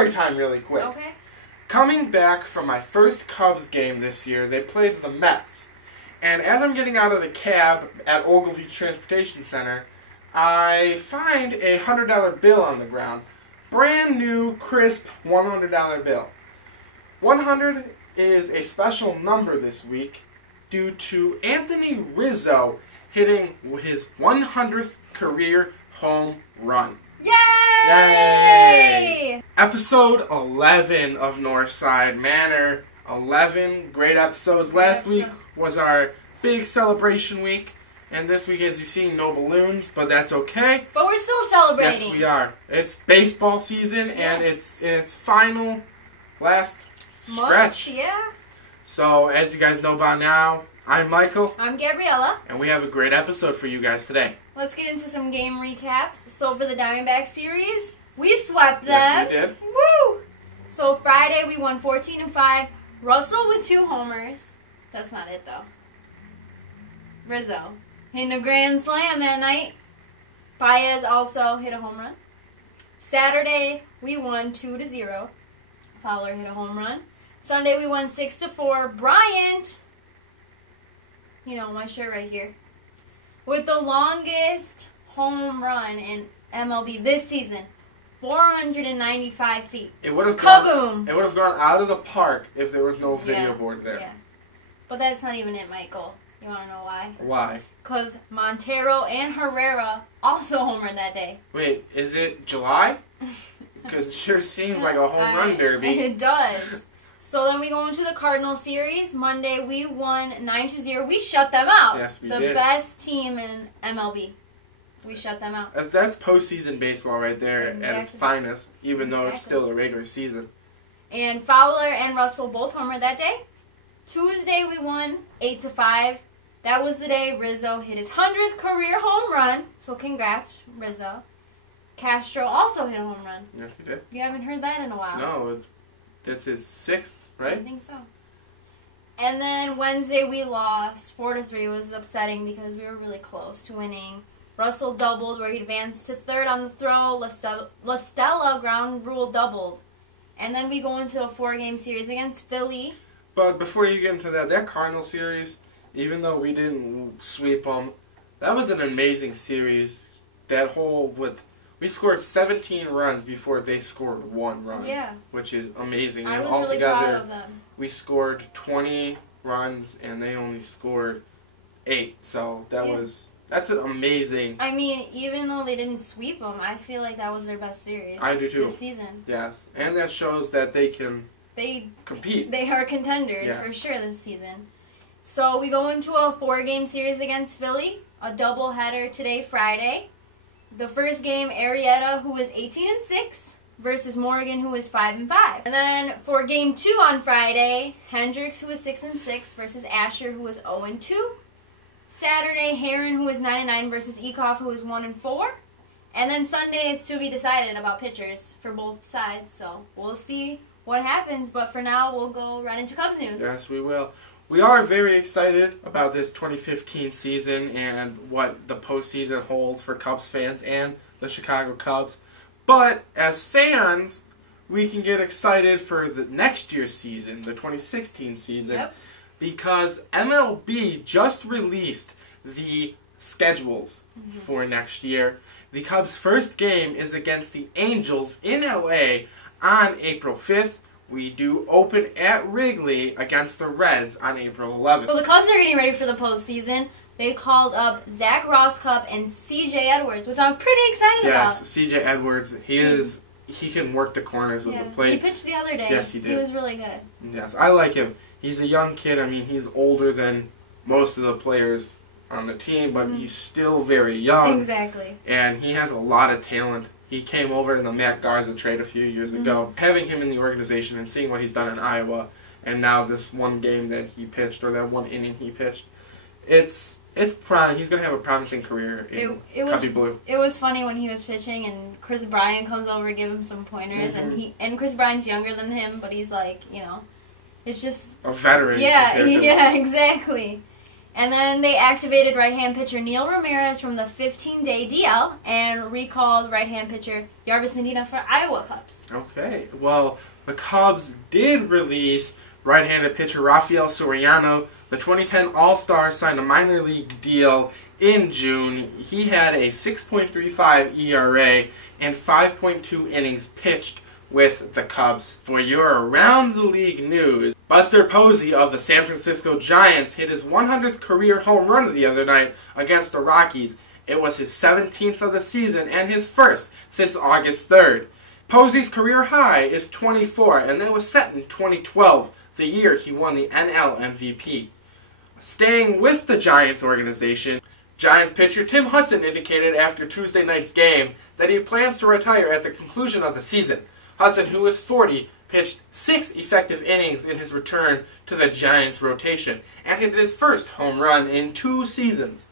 story time really quick. Okay. Coming back from my first Cubs game this year, they played the Mets. And as I'm getting out of the cab at Ogilvie Transportation Center, I find a $100 bill on the ground. Brand new, crisp $100 bill. 100 is a special number this week due to Anthony Rizzo hitting his 100th career home run. Yay! Yay! Episode 11 of Northside Manor. 11 great episodes. Last week was our big celebration week. And this week, as you've seen, no balloons, but that's okay. But we're still celebrating. Yes, we are. It's baseball season, and it's in its final, last stretch. Yeah. So, as you guys know by now, I'm Michael. I'm Gabriella. And we have a great episode for you guys today. Let's get into some game recaps. So, for the Diamondback series, we swept them. Yes, we did. Woo! So, Friday, we won 14-5. Russell with 2 homers. That's not it, though. Rizzo hitting a grand slam that night. Baez also hit a home run. Saturday, we won 2-0. Fowler hit a home run. Sunday, we won 6-4. Bryant, you know, my shirt right here, with the longest home run in MLB this season, 495 feet. It would have Kaboom! It would have gone out of the park if there was no video board there. Yeah. But that's not even it, Michael. You want to know why? Why? Because Montero and Herrera also homered that day. Wait, is it July? Because it sure seems like a home run derby. It does. So then we go into the Cardinals series. Monday we won 9-0. We shut them out. Yes, we did. The best team in MLB. We shut them out. That's postseason baseball right there at its finest, even though it's still a regular season. And Fowler and Russell both homered that day. Tuesday we won 8-5. That was the day Rizzo hit his 100th career home run. So congrats, Rizzo. Castro also hit a home run. Yes, he did. You haven't heard that in a while. No, that's his 6th, right? I think so. And then Wednesday we lost 4-3. It was upsetting because we were really close to winning. Russell doubled where he advanced to 3rd on the throw. La Stella ground rule doubled. And then we go into a 4-game series against Philly. But before you get into that Cardinal series, even though we didn't sweep them, that was an amazing series. We scored 17 runs before they scored 1 run. Yeah. Which is amazing. I and was altogether, really proud of them. We scored 20 runs and they only scored 8. So that's an amazing. I mean, even though they didn't sweep them, I feel like that was their best series. I do too. This season. Yes, and that shows that they can compete. They are contenders for sure this season. So we go into a 4-game series against Philly, a doubleheader today, Friday. The first game, Arrieta, who is 18-6, versus Morgan, who is 5-5. And then for game 2 on Friday, Hendricks, who is 6-6, versus Asher, who is 0-2. Saturday, Heron, who is 9-9, versus Ecoff, who is 1-4. And then Sunday, it's to be decided about pitchers for both sides. So we'll see what happens. But for now, we'll go right into Cubs news. Yes, we will. We are very excited about this 2015 season and what the postseason holds for Cubs fans and the Chicago Cubs. But as fans, we can get excited for the next year's season, the 2016 season, because MLB just released the schedules for next year. The Cubs' first game is against the Angels in LA on April 5th. We do open at Wrigley against the Reds on April 11th. So the Cubs are getting ready for the postseason. They called up Zach Rosscup and C.J. Edwards, which I'm pretty excited about. Yes, C.J. Edwards, he can work the corners of the plate. He pitched the other day. Yes, he did. He was really good. Yes, I like him. He's a young kid. I mean, he's older than most of the players on the team, but he's still very young. Exactly. And he has a lot of talent. He came over in the Matt Garza trade a few years ago. Having him in the organization and seeing what he's done in Iowa, and now this one game that he pitched, or that one inning he pitched, he's going to have a promising career in Cubby Blue. It was funny when he was pitching, and Chris Bryant comes over to give him some pointers, and Chris Bryant's younger than him, but he's like, it's just a veteran. Yeah, exactly. And then they activated right-hand pitcher Neil Ramirez from the 15-day DL and recalled right-hand pitcher Yarvis Medina for Iowa Cubs. Okay, well, the Cubs did release right-handed pitcher Rafael Soriano. The 2010 All-Star signed a minor league deal in June. He had a 6.35 ERA and 5.2 innings pitched with the Cubs. For your around-the-league news, Buster Posey of the San Francisco Giants hit his 100th career home run the other night against the Rockies. It was his 17th of the season and his first since August 3rd. Posey's career high is 24, and that was set in 2012, the year he won the NL MVP. Staying with the Giants organization, Giants pitcher Tim Hudson indicated after Tuesday night's game that he plans to retire at the conclusion of the season. Hudson, who is 40, pitched 6 effective innings in his return to the Giants rotation and hit his first home run in 2 seasons,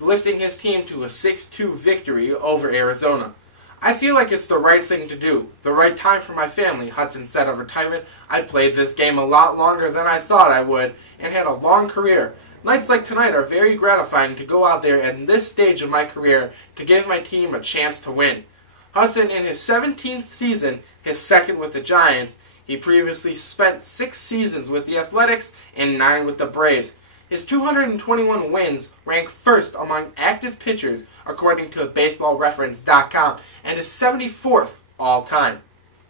lifting his team to a 6-2 victory over Arizona. I feel like it's the right thing to do, the right time for my family, Hudson said of retirement. I played this game a lot longer than I thought I would and had a long career. Nights like tonight are very gratifying to go out there at this stage of my career to give my team a chance to win. Hudson, in his 17th season, his second with the Giants, he previously spent 6 seasons with the Athletics and 9 with the Braves. His 221 wins rank first among active pitchers, according to BaseballReference.com, and is 74th all-time.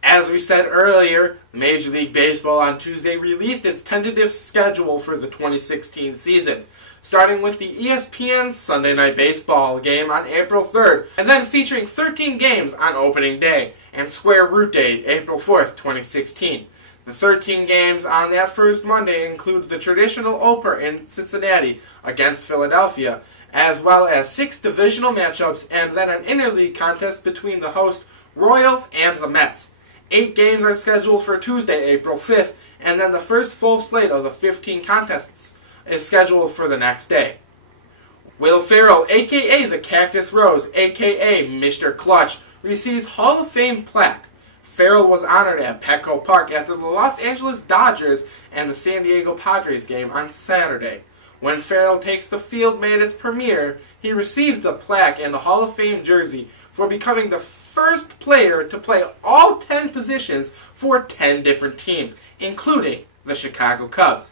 As we said earlier, Major League Baseball on Tuesday released its tentative schedule for the 2016 season, starting with the ESPN Sunday Night Baseball game on April 3rd, and then featuring 13 games on opening day and Square Root Day, April 4th, 2016. The 13 games on that first Monday include the traditional opener in Cincinnati against Philadelphia, as well as 6 divisional matchups and then an interleague contest between the host Royals and the Mets. 8 games are scheduled for Tuesday, April 5th, and then the first full slate of the 15 contests is scheduled for the next day. Will Ferrell, a.k.a. the Cactus Rose, a.k.a. Mr. Clutch, receives Hall of Fame plaque. Ferrell was honored at Petco Park after the Los Angeles Dodgers and the San Diego Padres game on Saturday. When Ferrell Takes the Field made its premiere, he received the plaque and the Hall of Fame jersey for becoming the first player to play all 10 positions for 10 different teams, including the Chicago Cubs.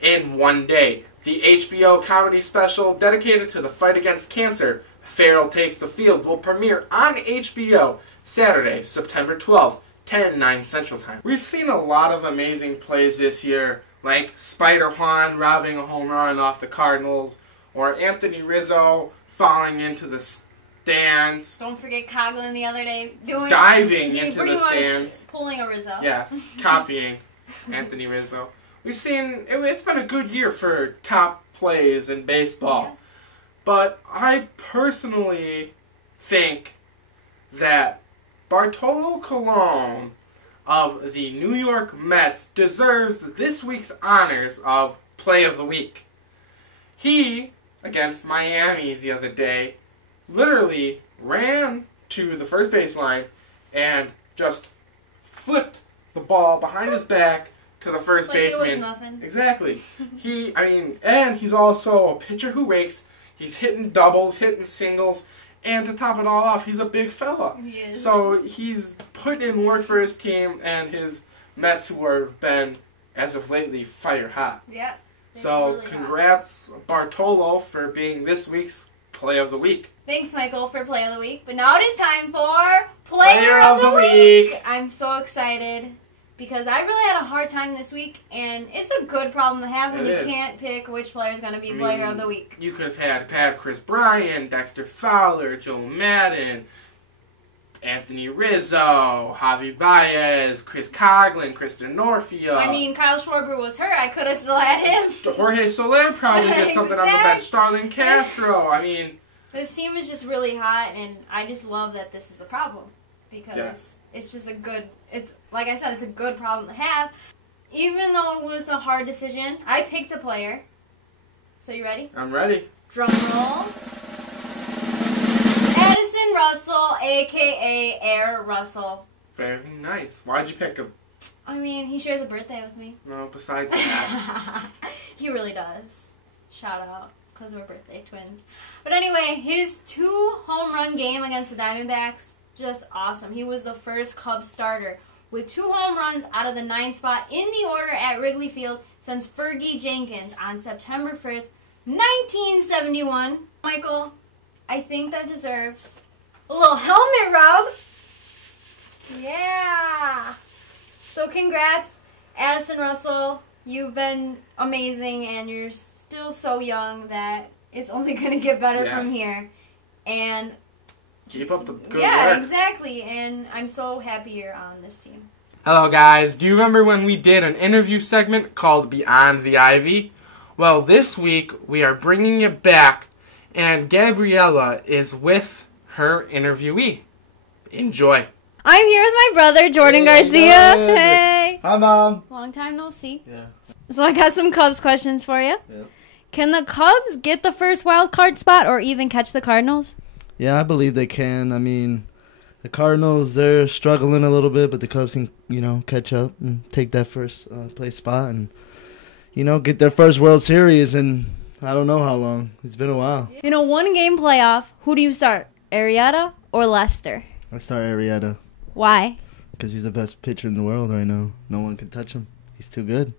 In one day, the HBO comedy special dedicated to the fight against cancer, Ferrell Takes the Field, will premiere on HBO Saturday, September 12th, 10/9 Central Time. We've seen a lot of amazing plays this year, like Spider-Juan robbing a home run off the Cardinals, or Anthony Rizzo falling into the stands. Don't forget Coughlin the other day diving into the stands. Pulling a Rizzo. Yes, copying Anthony Rizzo. We've seen, it's been a good year for top plays in baseball. Yeah. But I personally think that Bartolo Colon of the New York Mets deserves this week's honors of Play of the Week. He, against Miami the other day, literally ran to the first baseline and just flipped the ball behind his back to the first baseman. It was nothing. Exactly. And he's also a pitcher who rakes. He's hitting doubles, hitting singles, and to top it all off, he's a big fella. He is. So he's put in work for his team and his Mets, who have been, as of lately, fire hot. Yeah. So really congrats, Bartolo, for being this week's Play of the Week. Thanks, Michael, for Play of the Week. But now it is time for Player of the Week. I'm so excited because I really had a hard time this week, and it's a good problem to have when you can't pick which player is going to be Player of the Week. You could have had Chris Bryant, Dexter Fowler, Joe Madden, Anthony Rizzo, Javi Baez, Chris Coughlin, Kristen Norfia. I mean, Kyle Schwarber was hurt. I could have still had him. Jorge Soler probably did something on the bench. Starlin Castro. I mean, this team is just really hot, and I just love that this is a problem because it's just a good. It's like I said, it's a good problem to have. Even though it was a hard decision, I picked a player. So you ready? I'm ready. Drum roll. Addison Russell, a.k.a. Air Russell. Very nice. Why'd you pick him? I mean, he shares a birthday with me. No, besides that. He really does. Shout out, because we're birthday twins. But anyway, his 2 home run game against the Diamondbacks, just awesome. He was the first Cubs starter with 2 home runs out of the 9th spot in the order at Wrigley Field since Fergie Jenkins on September 1st, 1971. Michael, I think that deserves a little helmet rub. Yeah. So congrats, Addison Russell. You've been amazing, and you're still so young that it's only going to get better from here. And keep up the good work. Yeah, exactly. And I'm so happy you're on this team. Hello, guys. Do you remember when we did an interview segment called Beyond the Ivy? Well, this week we are bringing it back, and Gabriella is with her interviewee. Enjoy. I'm here with my brother, Jordan Garcia. Hey. Hi, Mom. Long time no see. Yeah. So I got some Cubs questions for you. Yeah. Can the Cubs get the first wild card spot or even catch the Cardinals? Yeah, I believe they can. I mean, the Cardinals, they're struggling a little bit, but the Cubs can, catch up and take that first place spot and, get their first World Series in I don't know how long. It's been a while. In a one-game playoff, who do you start, Arrieta or Lester? I start Arrieta. Why? Because he's the best pitcher in the world right now. No one can touch him. He's too good.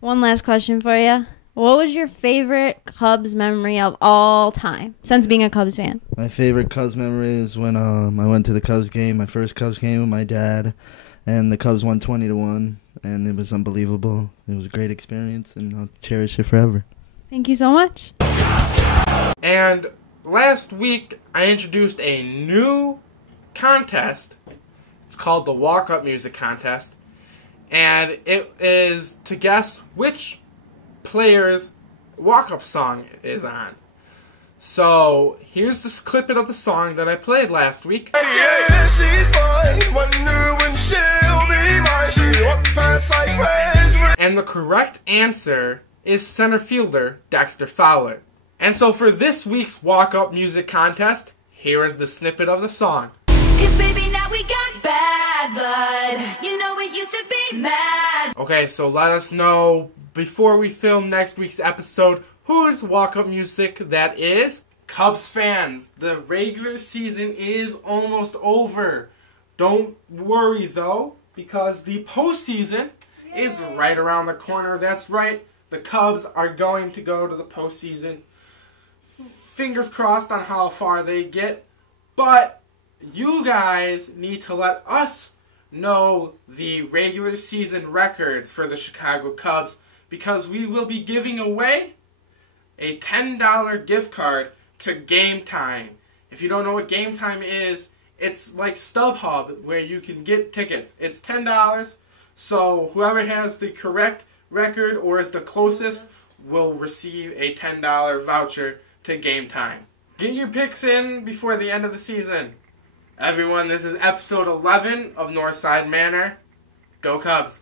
One last question for you. What was your favorite Cubs memory of all time, since being a Cubs fan? My favorite Cubs memory is when I went to the Cubs game, my first Cubs game with my dad, and the Cubs won 20-1, and it was unbelievable. It was a great experience, and I'll cherish it forever. Thank you so much. And last week, I introduced a new contest. It's called the Walk-Up Music Contest, and it is to guess which player's walk-up song is on. So here's this clip of the song that I played last week. Yeah, she's mine. Wonder when she'll be mine. She walked past like praise. And the correct answer is center fielder Dexter Fowler. And so for this week's walk-up music contest, here is the snippet of the song. 'Cause baby, now we got bad blood. You know it used to be mad. Okay, so let us know before we film next week's episode whose walk-up music that is. Cubs fans, the regular season is almost over. Don't worry though, because the postseason is right around the corner. That's right, the Cubs are going to go to the postseason. Fingers crossed on how far they get, but you guys need to let us know the regular season records for the Chicago Cubs, because we will be giving away a $10 gift card to Game Time. If you don't know what Game Time is, it's like StubHub where you can get tickets. It's $10, so whoever has the correct record or is the closest will receive a $10 voucher to Game Time. Get your picks in before the end of the season. Everyone, this is episode 11 of Northside Manor. Go Cubs!